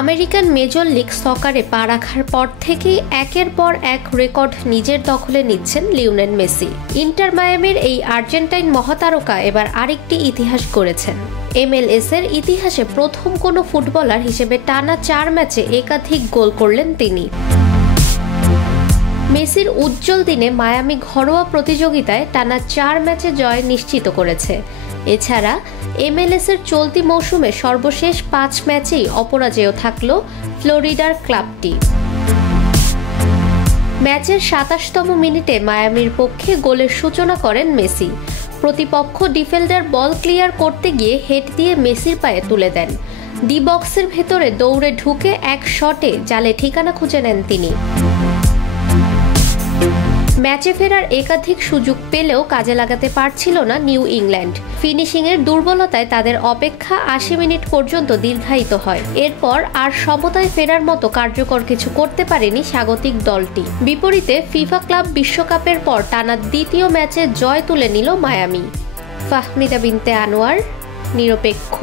American major league সকারে পা রাখার পর থেকেই একের পর এক রেকর্ড নিজের দখলে নিচ্ছেন লিওনেল মেসি। ইন্টার মায়ামির এই আর্জেন্টাইন মহাতারকা এবার আরেকটি ইতিহাস গড়েছেন। MLS এর ইতিহাসে প্রথম কোনো ফুটবলার হিসেবে টানা 4 ম্যাচে একাধিক গোল করলেন তিনি। মেসির উজ্জ্বল দিনে মায়ামি ঘরোয়া প্রতিযোগিতায় টানা 4 ম্যাচে জয় নিশ্চিত করেছে। এছাড়া MLS এর চলতি মৌসুমে সর্বশেষ 5 ম্যাচেই অপরাজেয় থাকল ফ্লোরিডার ক্লাবটি। ম্যাচের 27তম মিনিটে মায়ামির পক্ষে গোলের সূচনা করেন মেসি। প্রতিপক্ষ ডিফেন্ডার বল ক্লিয়ার করতে গিয়ে হেড দিয়ে মেসির পায়ে তুলে দেন। ডি বক্সের ভেতরে দৌড়ে ঢুকে এক শটে জালে ঠিকানা খুঁজে নেন তিনি। ম্যাচে ফেরার একাধিক সুযোগ পেলেও কাজে লাগাতে পারছিল না নিউ ইংল্যান্ড। ফিনিশিংয়ের দুর্বলতায় তাদের অপেক্ষা 80 মিনিট পর্যন্ত দীর্ঘায়িত হয়। এরপর আর সমতায় ফেরার মতো কার্যকর কিছু করতে পারেনি স্বাগতিক দলটি। বিপরীতে ফিফা ক্লাব বিশ্বকাপের পর টানা দ্বিতীয় ম্যাচে জয় তুলে নিল মায়ামি। ফাহমিদা বিনতে আনোয়ার, নিরপেক্ষ।